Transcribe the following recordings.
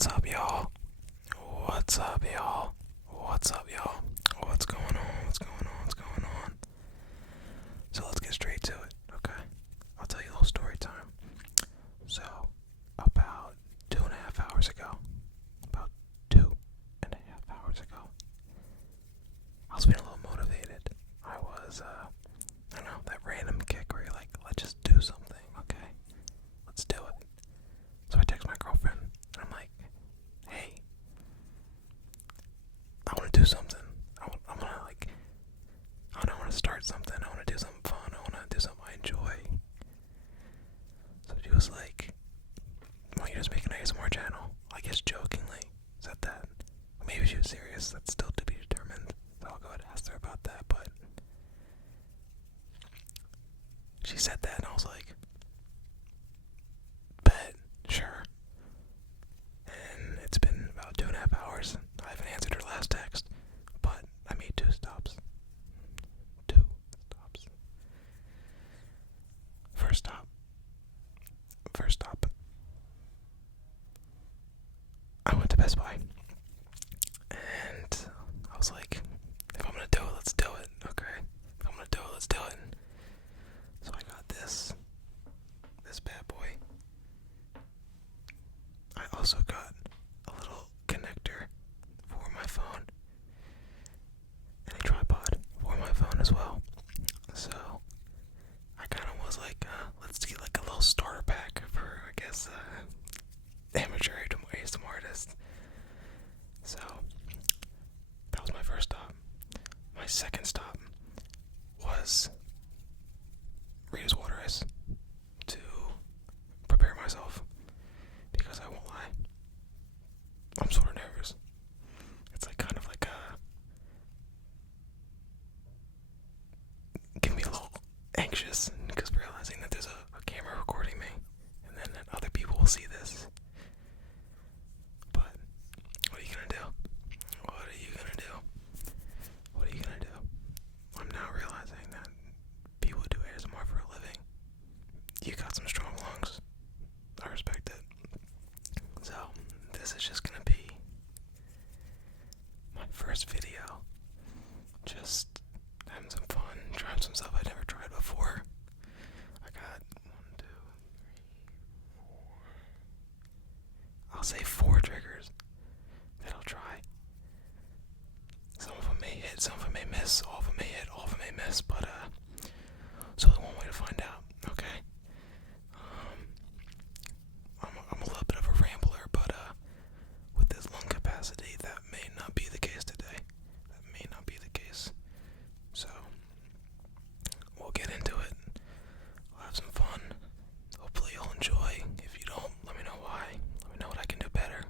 What's up, y'all? What's up, y'all? What's up, y'all? What's going on? What's going on? What's going on? So let's get straight to it, okay? I'll tell you a little story time. So, about 2.5 hours ago, I was feeling a little motivated. I was, I don't know, that random kick where you're like, let's just do something, okay? Let's do it. So I text my girlfriend, and I'm like, hey, I want to do something. I want to start something. I want to do something fun. I want to do something I enjoy. So she was like, why don't you just make an ASMR channel? I guess jokingly said that. Maybe she was serious. That's still to be determined. So I'll go ahead and ask her about that. But she said that, and I was like, bet, sure. And it's been about 2.5 hours. I haven't answered her last text, but I made 2 stops. 2 stops. First stop. I went to Best Buy. And I was like, if I'm gonna do it, let's do it, okay? If I'm gonna do it, let's do it. So I got this bad boy. I also got a little connector for my phone and a tripod for my phone as well. So I kind of was like, let's get like a little starter pack for, I guess, amateur ASMR artists. So that was my first stop. My second stop was Rita's water ice to prepare myself, because I won't lie, I'm sort of nervous. It's like kind of like give me a little anxious, because realizing that there's a camera recording me, and then that other people will see this. But what are you gonna do? What are you gonna do? What are you gonna do? I'm now realizing that people who do ASMR for a living, you got some strong lungs. I respect it. So this is just gonna be my first video. Just having some fun, trying some stuff I never tried before. I got 1, 2, 3, 4. I'll say 4 triggers that I'll try. Some of them may hit, some of them may miss, all of them may hit, all of them may miss, but so there's one way to find out, okay? I'm a little bit of a rambler, but with this lung capacity, that may not be the case today. That may not be the case. So we'll get into it. We'll have some fun. Hopefully you'll enjoy. If you don't, let me know why. Let me know what I can do better.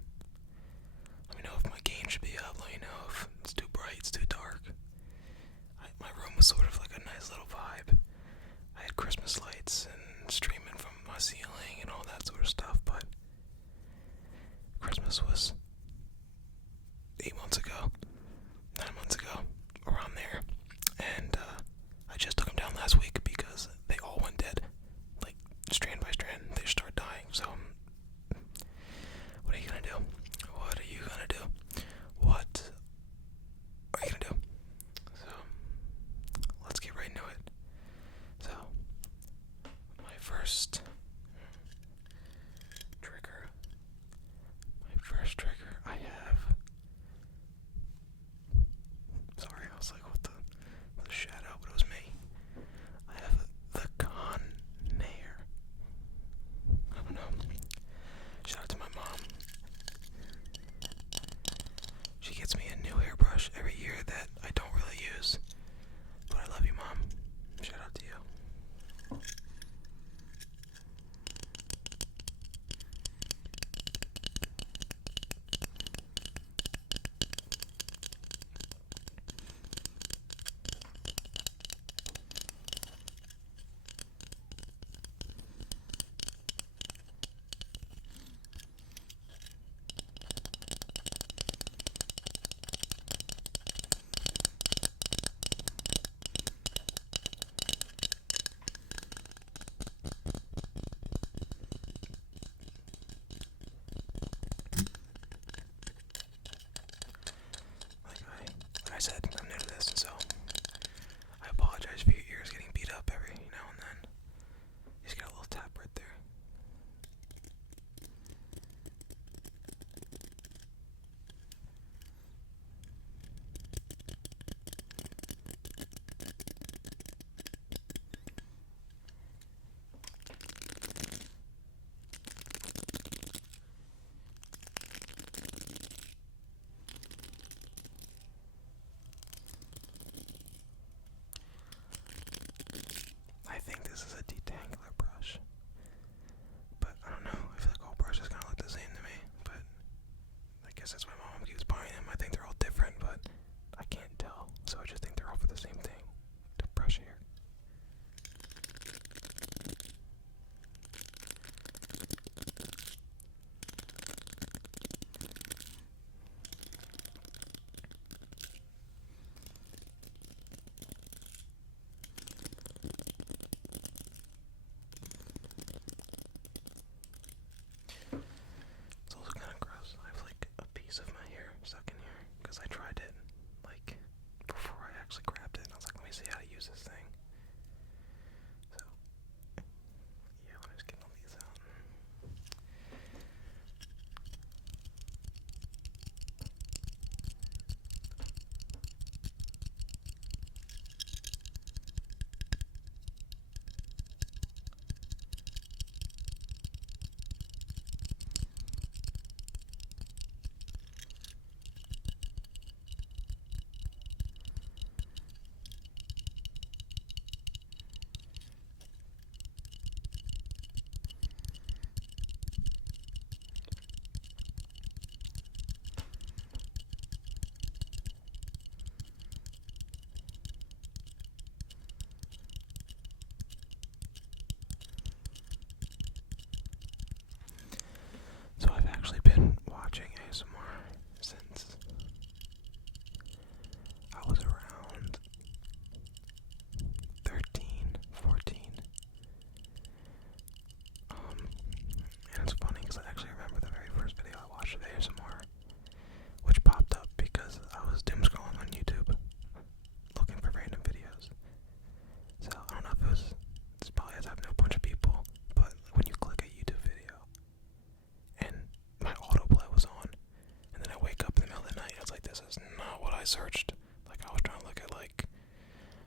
searched. Like I was trying to look at like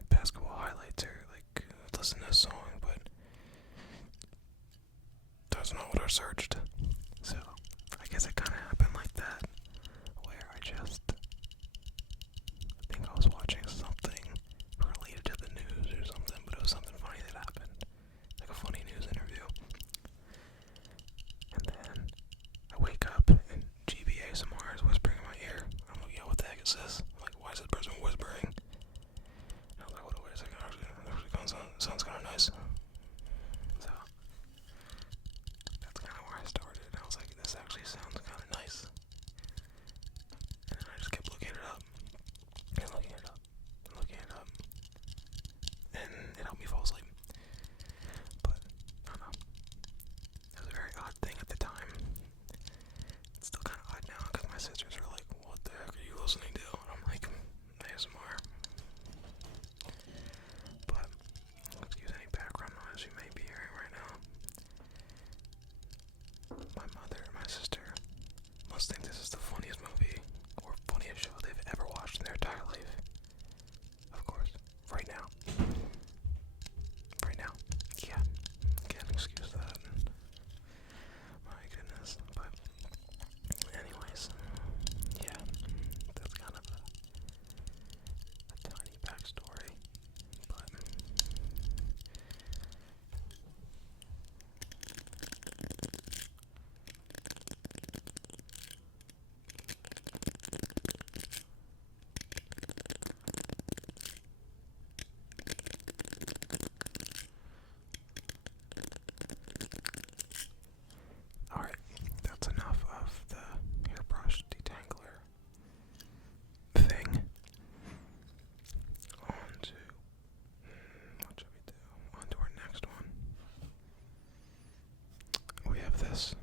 basketball highlights or like listen to a song, but that's not what I searched. So I guess it kind of happened like that, where I think I was watching something related to the news or something, but it was something funny that happened, like a funny news interview. And then I wake up and GBA SMR is whispering in my ear. I'm like, yo, what the heck is this? I'm like, why is this person whispering? And I was like, wait a second, sounds kind of nice. So that's kind of where I started. I was like, this actually sounds kind of nice. And then I just kept looking it up and looking it up and looking it up, and it helped me fall asleep. But I don't know. It was a very odd thing at the time. It's still kind of odd now because my sisters are like, what the heck are you listening to? And I'm like, ASMR. But excuse any background noise you may be hearing right now. My mother and my sister must think this is the funniest movie or funniest show they've ever watched in their entire life. Of course. Right now. Right now. Yeah. Can't excuse that. My goodness. But anyways, yeah. That's kind of a tiny backstory. But alright, that's enough of the hairbrush detangler thing. On to, what should we do? On to our next one. We have this.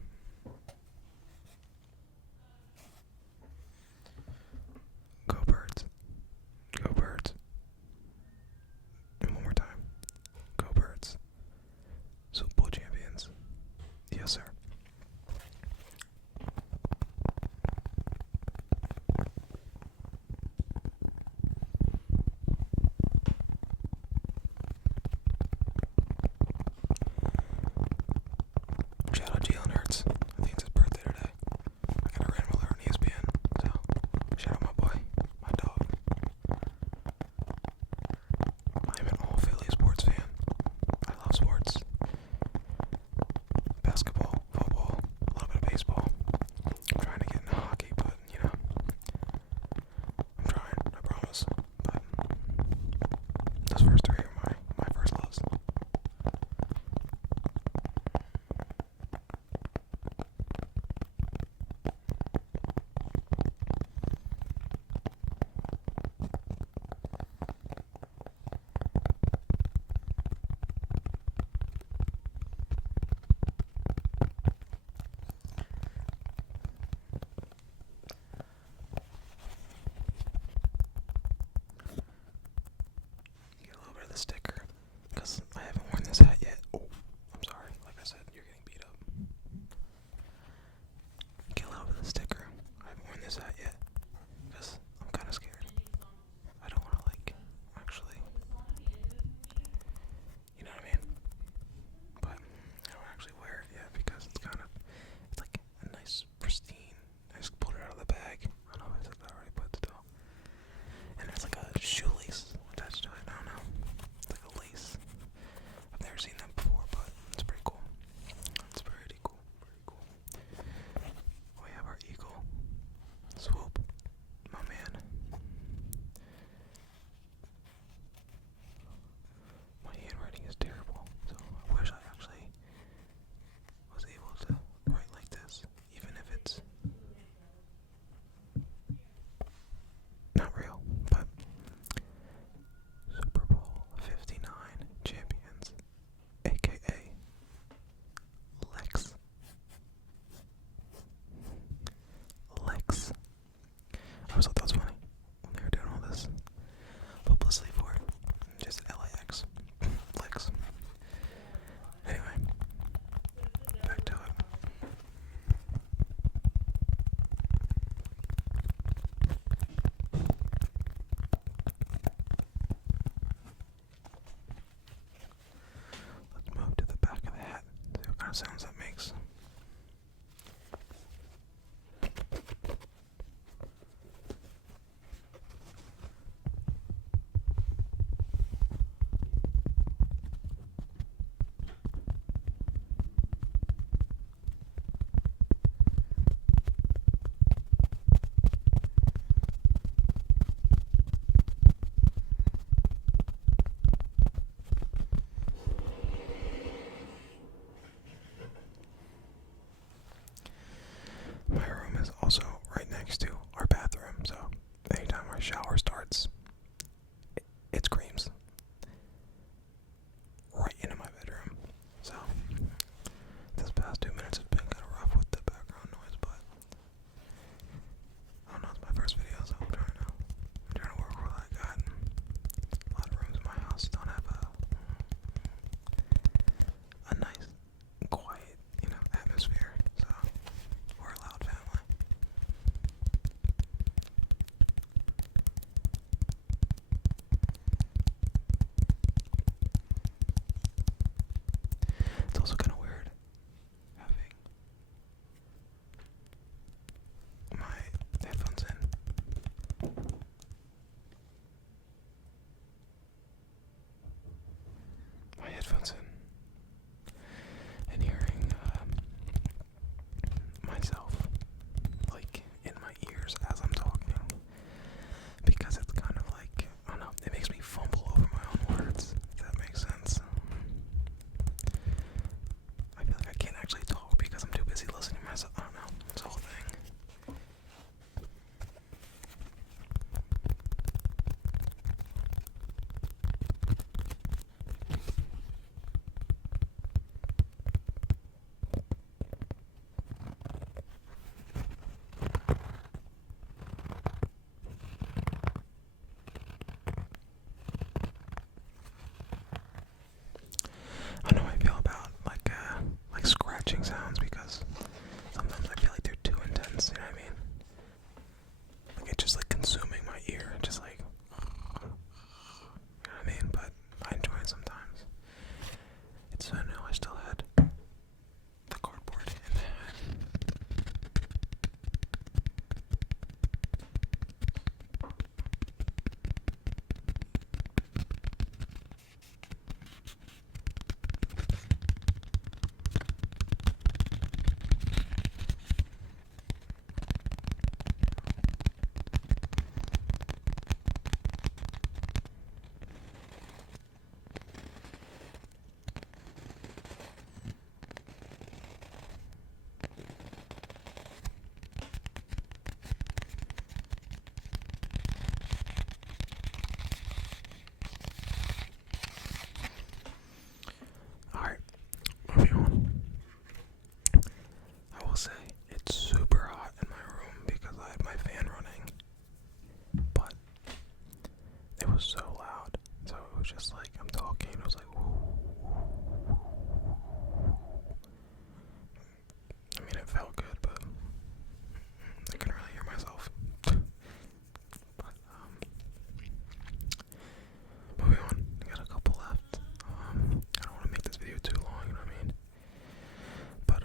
Go birds. Go birds. And one more time. Go birds. Super Bowl champions. Yes, sir. Shout out Jalen Hurts. I think it's his birthday today. I got a random alert on ESPN. So, shout out my boy, my dog. I'm an all Philly sports fan. I love sports. Basketball, of sounds that makes. My room is also right next to our bathroom, so anytime our shower starts, it screams right into my bedroom. So this past 2 minutes has been kind of rough with the background noise, but I don't know, it's my first video, so I'm trying to work with what I got. A lot of rooms in my house don't have a nice, quiet, atmosphere, so we're a loud family. It's also kind of weird having my headphones in. And hearing myself like in my ears as I'm talking, because it's kind of like, I don't know, it makes me fumble over my own words, if that makes sense. I feel like I can't actually talk because I'm too busy listening to myself. I don't know, it's a whole thing. I know how I feel about like scratching sounds, because sometimes I feel like they're too intense, you know what I mean? Like it's just like consuming my ear, just like, you know what I mean? But I enjoy it sometimes. It's so new, I still had the cardboard in the hat. Alright, moving on. I will say it's super hot in my room because I had my fan running, but it was so loud, so it was just like, I'm talking, it was like, I mean, it felt good, but I couldn't really hear myself. But, moving on, I got a couple left. I don't want to make this video too long, you know what I mean? But,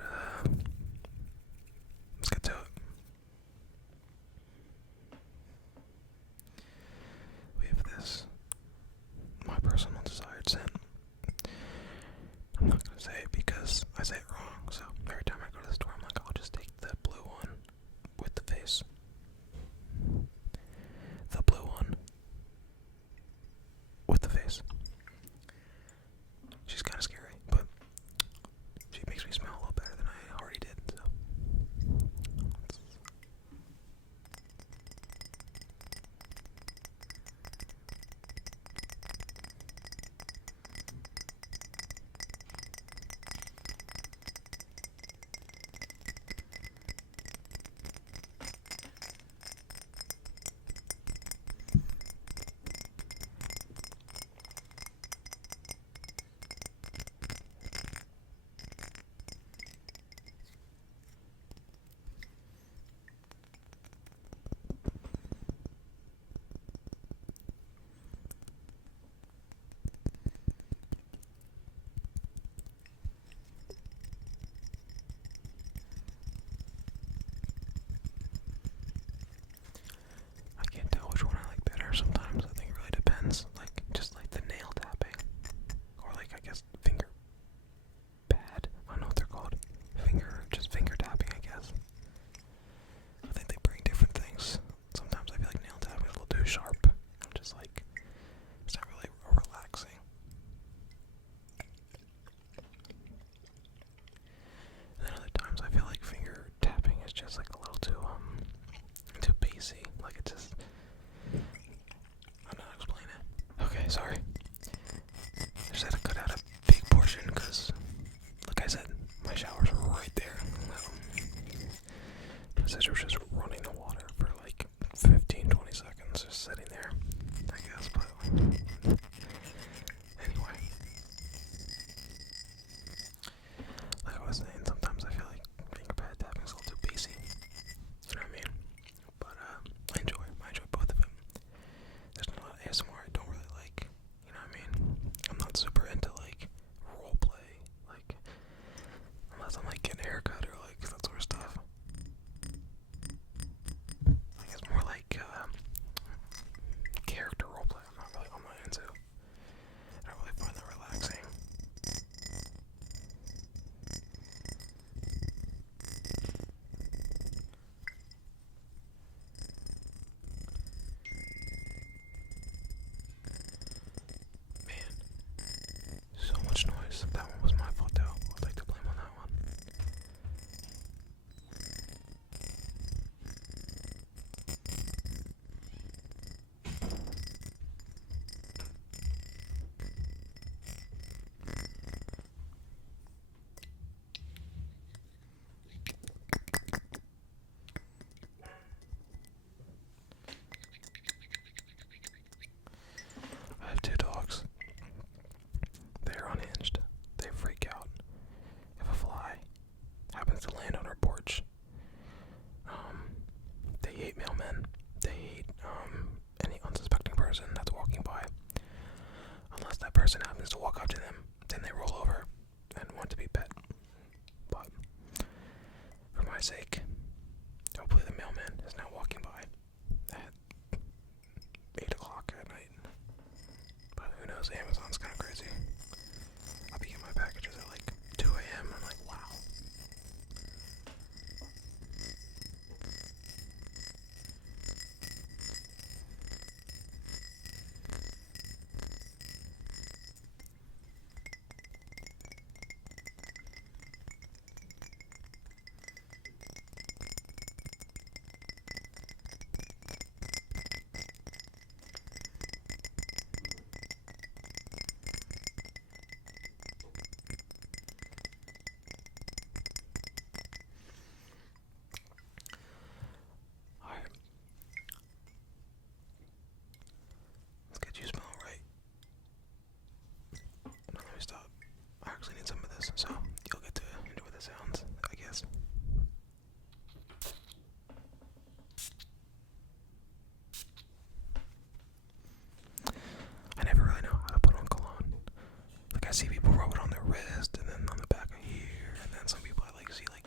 my sake. Hopefully the mailman is not walking by at 8 o'clock at night. But who knows, Amazon's kind of crazy. I'll be getting my packages at like 2 a.m. I'm like, wow. Alright. Let's get you smelling right. Now let me stop. I actually need some of this, so you'll get to enjoy the sounds, I guess. I never really know how to put on cologne. Like I see people rub it on their wrist and then on the back of here, and then some people I like see like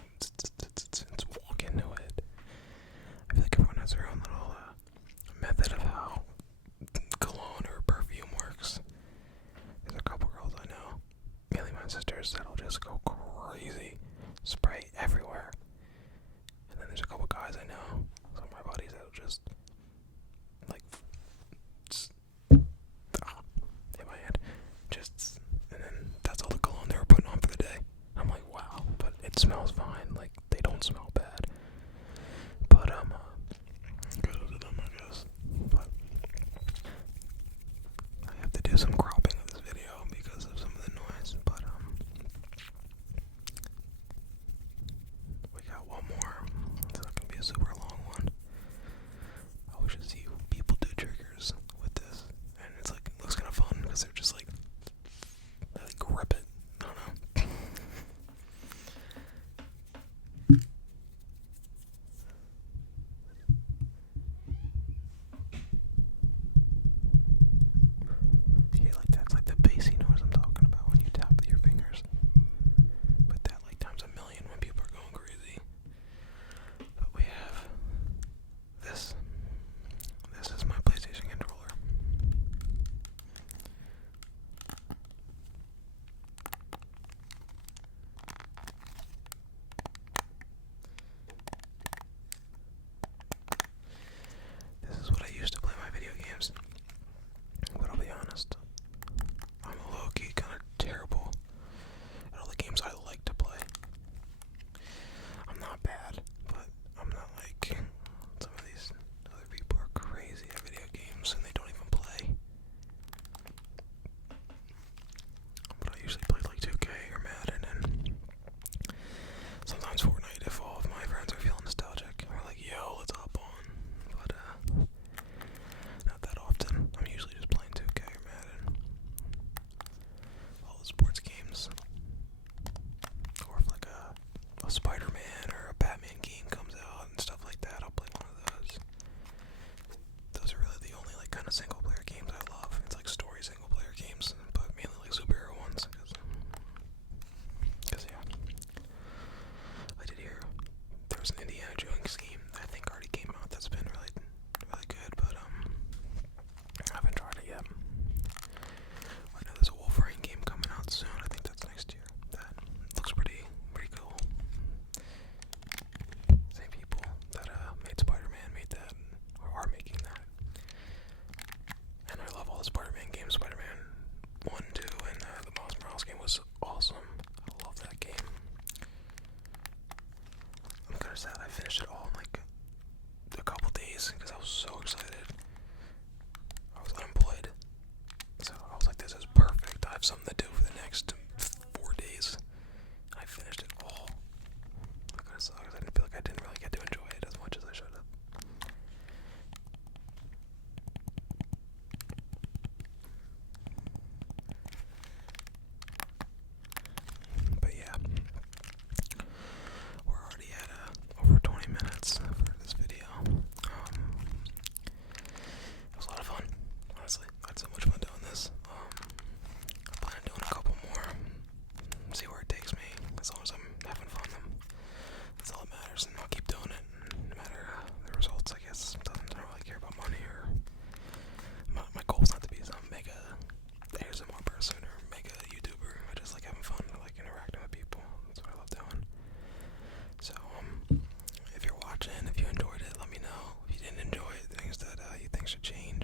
walk into it. I feel like everyone has their own little method of how cologne or perfume works. There's a couple girls I know, mainly my sisters, that'll just go crazy, spray everywhere. And then there's a couple guys I know, some of my buddies that'll just like hit my hand, just, and then that's all the cologne they were putting on for the day. I'm like, wow, but it smells fine. Like they don't smell bad. But good to them, I guess. But I have to do some cropping of this video because of some of the noise. But we got one more. It's not gonna be a super long one. I wish to see people do triggers with this, and it's like it looks kind of fun because they're just like they like grip it. I don't know. Yeah, like that's like the bassy noise I'm talking about when you tap with your fingers. But that like times a million when people are going crazy. But we have this. This is my PlayStation controller. This is what I used to play my video games. But I'll be honest, I'm low-key kind of terrible at all the games I like to play. I'm not bad, but I'm not like some of these other people are crazy at video games and they don't even play. But I usually play like 2K or Madden and sometimes Fortnite if all of my friends are feeling nostalgic. We're like, yo, let's hop on. But not that often. I'm usually just playing 2K or Madden. All the sports games. Or if like a Spider-Man or a Batman game comes out and stuff like that, I'll play one of those. Those are really the only like kind of single player games I love. It's like story single player games, but mainly like superhero ones. Cause yeah. I did hear there was an Indiana Jones game that I think already came out that's been really, really good, but I haven't tried it yet. I know there's a Wolverine game coming out soon. I think that's next year. That looks pretty cool. Same people that made Spider-Man made that, or are making that. And I love all the Spider-Man games. Spider-Man 1, 2, and the Miles Morales game was awesome. I love that game. I'm kind of sad I finished it all in like a couple days because I was so excited. I was unemployed, so I was like, this is perfect. I have something to do for the next 4 days. I finished it all. That kind of sucks. I feel like I didn't really get to enjoy it as much as I should have. But yeah, we're already at over 20 minutes for this video. extra chain.